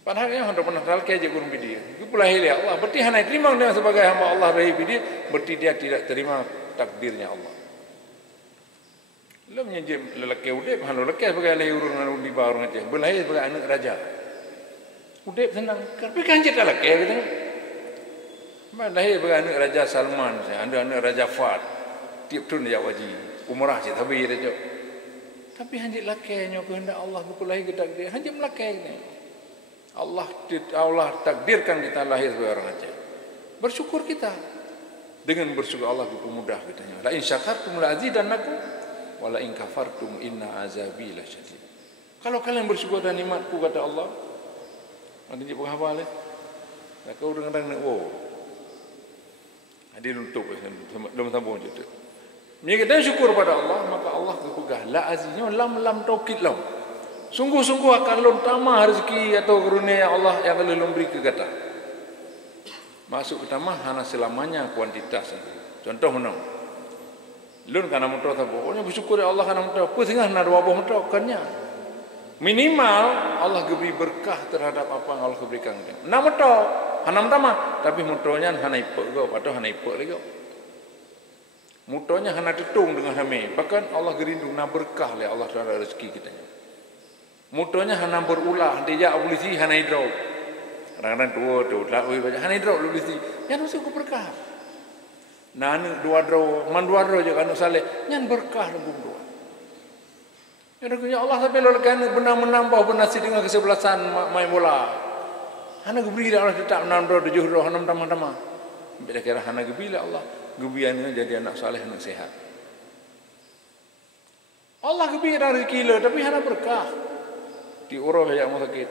Padahal yang hendak pernah talke je gurung video. Itu pula hilang Allah. Berarti hanya terima dia sebagai hamba Allah dari video, berarti dia tidak terima takdirnya Allah. Lalu menjadi lelaki udep, hanya lelaki sebagai lelaki urun di bawah orang Aceh, berlahir sebagai anak raja. Udep senang, tapi kan jadi lelaki gitu. Berlahir sebagai anak Raja Salman, anak Raja Fahd. Tiap tahun dia wajib umrah je tapi dia cakap Tapi hanjit lakainya kehendak Allah kepulai kita dia hanjit melakainya. Allah takdirkan kita lahir sebagai orang Aceh. Bersyukur kita. Dengan bersyukur Allah dipermudah kitanya. La in syakartum la azidannakum wa la in kafartum inna azabi lasyadid. Kalau kalian bersyukur dan nikmatku kata Allah, ada je penghafal eh. Kau kadang-kadang nak Dia nutup belum sambung cerita. Jika kita syukur pada Allah, maka Allah berpegang la aziznya lam taukid lam. Sungguh-sungguh akan lon tamah rezeki atau karunia Allah yang akan beri ke kata. Masuk ke tamah hanya selamanya kuantitas. Contoh menang. Lun kana motor ta pokoknya bersyukur ya Allah kana motor. Apa sehingga nak dua buah motor kannya. Minimal Allah beri berkah terhadap apa yang Allah berikan. Nak motor hanam tamah tapi motornya hana ipek go atau hana ipek lagi. Motornya hana tetung dengan hame. Bahkan Allah gerindu nak berkah le Allah terhadap rezeki kita. Motornya hana berulah dia polisi hana hidro. Kadang-kadang tua tu tak boleh baca hana hidro polisi. Yang masuk berkah. Nan dua dro, man dua dro je kan saleh. Yang berkah dalam dua. Ya Allah sampai lolkan benar menambah benasi dengan kesebelasan main bola. Hana gebila Allah tetap 6 dro 7 dro hanam tamah-tamah. Beda kira hana gebila Allah. Gebiannya jadi anak saleh, anak sehat. Allah gebira rezeki le tapi hana berkah. Di urus yang mau sakit,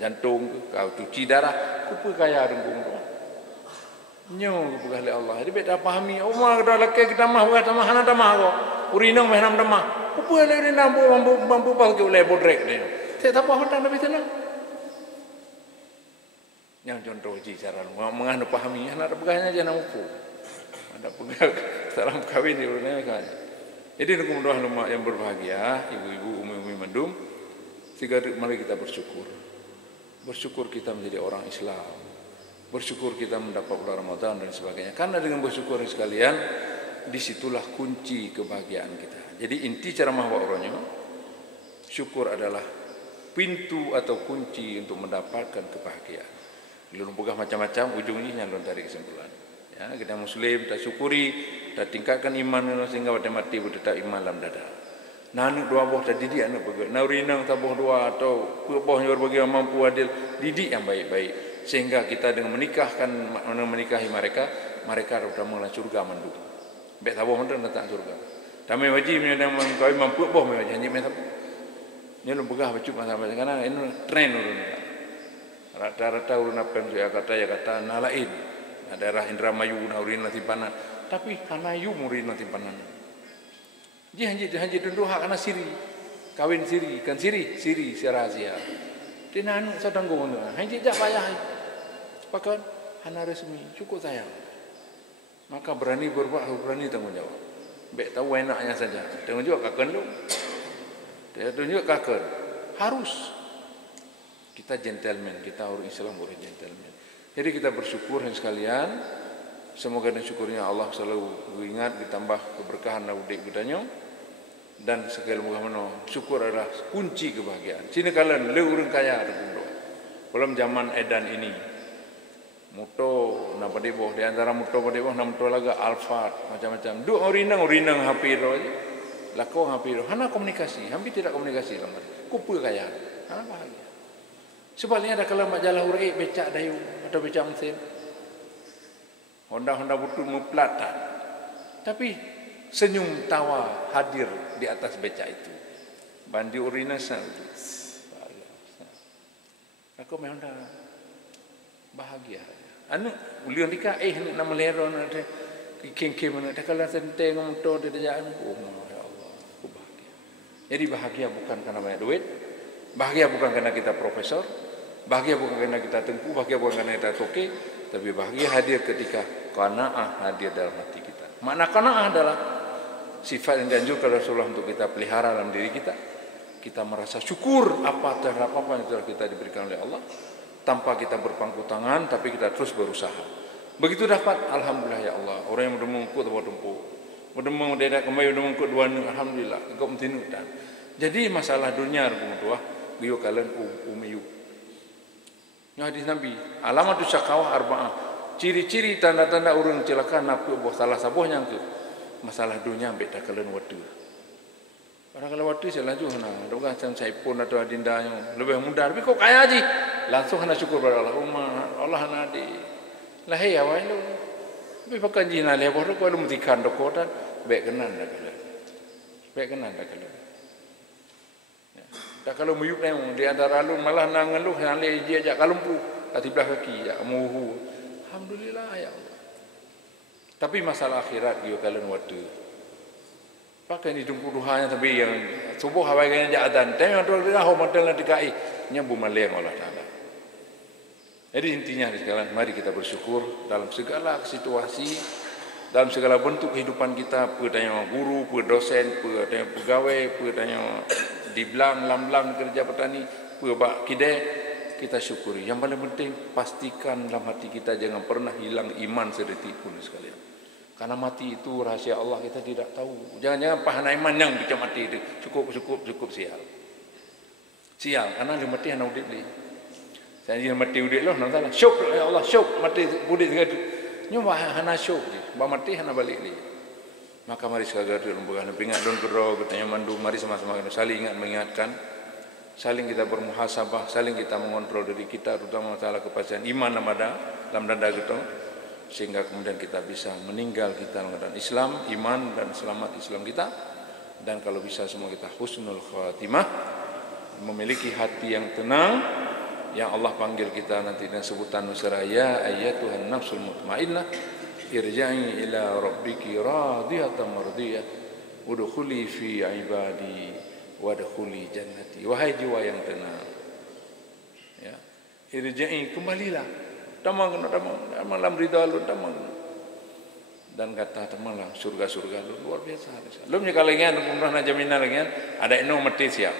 jantung, kau cuci darah, kupu kaya renggung tu. Nyo kupu kali Allah. Jadi beda pahami. Umar dah laki kita mah buat tamah hana tamah ko. Urinang mah hanam tamah. Kupu le urinang bambu pas ke le bodrek dia. Saya tak faham tentang Nabi sallallahu. Yang contoh ji cara menganu pahami hana ada pegahnya je nak upu. Ada pegang salam kawin di urunnya kan. Jadi nukum-nukum lemak yang berbahagia, ibu-ibu, umi-umi mendum. Tiga mari kita bersyukur. Bersyukur kita menjadi orang Islam. Bersyukur kita mendapat bulan Ramadan dan sebagainya. Karena dengan bersyukur sekalian, disitulah kunci kebahagiaan kita. Jadi inti cara mahwa orangnya, syukur adalah pintu atau kunci untuk mendapatkan kebahagiaan. Belum pegah macam-macam, ujungnya nyalon dari kesimpulan. Ya, kita Muslim, kita syukuri, kita tingkatkan iman sehingga pada mati bertetap iman dalam dada. Nanu dua buah tadi didik anak bagus. Naurinang tabuh dua atau buahnya berbagi yang mampu adil, didik yang baik-baik sehingga kita dengan menikahi mereka sudah mulai surga mandu. Baik tabuh mandu datang surga. Tamai wajib yang mengkawin mampu buah mai janji mai tabuh. Ni lu begah bacuk masa karena ini tren urun. Rata-rata urun apa yang saya kata nalain. Daerah Indramayu naurin nasimpanan. Tapi hanayu murin nasimpanan. Dia hanji dulu hak kana siri. Kawin siri, kan siri rahasia. Dia nanu sadanggo ngono. Hanji jak payah. Pakan hana resmi, cukup sayang. Maka berani berbuat, berani tanggung jawab. Baik tahu enaknya saja. Tanggung jawab kaken lu. Dia tunjuk kaken. Harus. Kita gentleman, kita orang Islam boleh gentleman. Jadi kita bersyukur sekalian. Semoga dengan syukurnya Allah selalu ingat ditambah keberkahan naudik budanya. Dan sekali moga-moga syukur adalah kunci kebahagiaan. Sini kalian le urang kaya ada dalam zaman edan ini. Moto napa deboh di antara moto deboh nam moto laga Alphard macam-macam. Duk urinang hampir aja. Lako hampir. Hana komunikasi, hampir tidak komunikasi lama. Kupu kaya. Hana bahagia. Sebaliknya ada kalau majalah urek becak dayu atau becak mesin. Honda butuh muplatan. Tapi senyum tawa hadir di atas becak itu. Bandi urinasa. Aku memang dah bahagia. Anu ulian dika nak melero nak kengke mana dah kalau senteng motor di jalan. Oh ya Allah, aku bahagia. Jadi bahagia bukan karena banyak duit, bahagia bukan karena kita profesor, bahagia bukan karena kita tengku, bahagia bukan karena kita toke, tapi bahagia hadir ketika qanaah hadir dalam hati kita. Makna qanaah adalah sifat yang dianjurkan Rasulullah untuk kita pelihara dalam diri kita. Kita merasa syukur apa terhadap apa yang telah kita diberikan oleh Allah. Tanpa kita berpangku tangan, tapi kita terus berusaha. Begitu dapat, alhamdulillah ya Allah. Orang yang berdemungkut atau berdempu. Berdemung, dedak kembali berdemungkut dua ni, alhamdulillah. Engkau mentinuk dan. Jadi masalah dunia, Rasulullah, biyo kalian umiyu. Ini hadis Nabi. Alamatus syakawah arba'ah. Ciri-ciri tanda-tanda orang celaka napi buah salah sabuh yang ke. Masalah dunia ambek tak kalian wadu. Orang kalau waktu saya lanjut hana, doa macam saya pun atau adindanya lebih mudah, tapi kok kaya aja. Langsung hana syukur pada Allah, rumah Allah hana di lahir awal itu. Tapi pakai jina leh, baru kalau mutikan dokotan, baik kenan dah kalau, baik kenan dah kalau. Tak kalau muyuk neng di antara lu malah nangeluh nale dia ajak kalumpu kat belah kaki ya muhu. Alhamdulillah ya Allah. Tapi masalah akhirat dia kalian waktu. Pakai ni dumpu duhanya tapi yang subuh hawa kaya ajak adan. Tengok tu dah hotel nak dikai nyambu maleng Allah Taala. Jadi intinya sekarang mari kita bersyukur dalam segala situasi, dalam segala bentuk kehidupan kita, pedanya guru, pedosen, pedanya pegawai, pedanya di belang, lam-lam kerja petani, pebak kidai, kita syukuri. Yang paling penting, pastikan dalam hati kita jangan pernah hilang iman sedetik pun sekalian. Karena mati itu rahasia Allah, kita tidak tahu. Jangan-jangan pahana iman yang bikin mati itu. Cukup sial. Sial, karena dia mati hana udip ni. Saya dia mati udip loh, nak salah. Syuk, ya Allah, syuk, mati udip segala. Nyumbah hana syuk, bah mati hana balik ni. Maka mari sekalian dalam bergana pingat don kero katanya mandu mari sama-sama kita saling ingat mengingatkan, saling kita bermuhasabah, saling kita mengontrol diri kita terutama masalah kepastian iman dalam dada kita sehingga kemudian kita bisa meninggal kita dalam Islam, iman dan selamat Islam kita, dan kalau bisa semua kita husnul khatimah, memiliki hati yang tenang yang Allah panggil kita nanti dengan sebutan nusra ya ayyatuhan nafsul mutmainnah irja'i ila rabbiki radiyatan mardiyah udkhuli fi ibadi wadkhuli jannati. Wahai jiwa yang tenang, ya, irja'i, kembalilah, damang dalam ridha lu, damang, dan kata temalah surga lu luar biasa. Lumnya kalengan umrah na jaminan lagi ada eno mati siap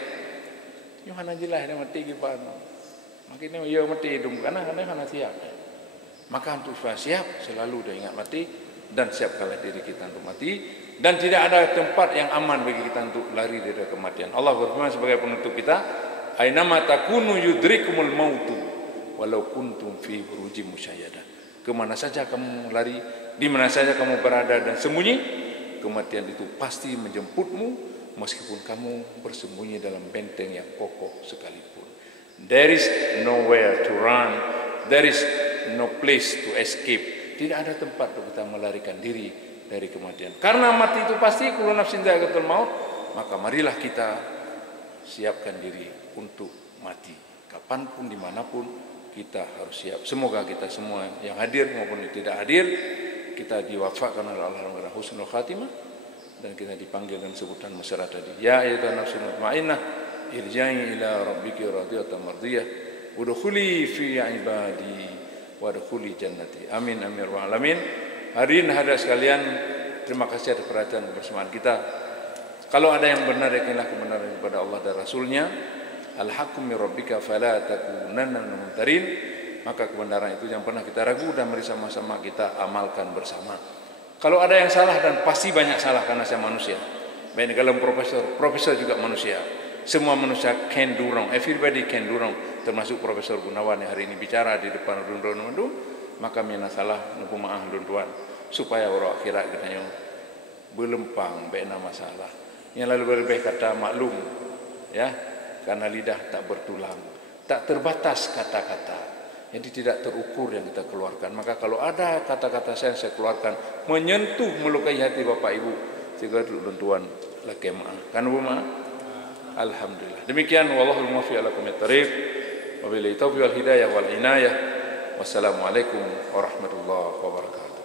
yohana jilah ada mati gimana makin yo mati dum kana hana siap. Maka untuk siap selalu dah ingat mati dan siapkanlah diri kita untuk mati, dan tidak ada tempat yang aman bagi kita untuk lari dari kematian. Allah berfirman sebagai penutup kita, ainama takunu yudrikumul mautu walau kuntum fi burujim musyayyada. Kemana saja kamu lari, di mana saja kamu berada dan sembunyi, kematian itu pasti menjemputmu meskipun kamu bersembunyi dalam benteng yang kokoh sekalipun. There is nowhere to run, there is no place to escape. Tidak ada tempat untuk kita melarikan diri dari kematian. Karena mati itu pasti, kullu nafsin dha'iqatul maut, maka marilah kita siapkan diri untuk mati. Kapanpun, dimanapun, kita harus siap. Semoga kita semua yang hadir maupun yang tidak hadir, kita diwafatkan oleh Allah dengan husnul khatimah, dan kita dipanggil dengan sebutan masyarakat tadi. Ya ayyuhan nafsul mutmainnah, irja'i ila rabbiki radiyatan mardiyah, udkhuli fi ibadi wadkhuli jannati. Amin amin wa alamin. Hadirin hadirat sekalian, terima kasih atas perhatian kebersamaan kita. Kalau ada yang benar, yakinlah kebenaran kepada Allah dan Rasulnya. Al-haqqu min rabbika fala takunanna minal mumtarin. Maka kebenaran itu yang pernah kita ragu dan mari sama-sama kita amalkan bersama. Kalau ada yang salah, dan pasti banyak salah karena saya manusia. Baik kalau profesor juga manusia. Semua manusia can do wrong. Everybody can do wrong. Termasuk Profesor Gunawan yang hari ini bicara di depan rundun-rundun. Maka mina salah nuku maaf rundun supaya orang akhirat kita belempang bena masalah. Yang lalu berlebih kata maklum, ya, karena lidah tak bertulang, tak terbatas kata-kata, jadi tidak terukur yang kita keluarkan. Maka kalau ada kata-kata saya keluarkan menyentuh melukai hati Bapak Ibu, segera rundun laki maaf. Kan Bu maaf? Alhamdulillah. Demikian wallahul muwaffiq ala aqwamit thariq. Wabillahi taufiq wal hidayah wal inayah. Wassalamualaikum warahmatullahi wabarakatuh.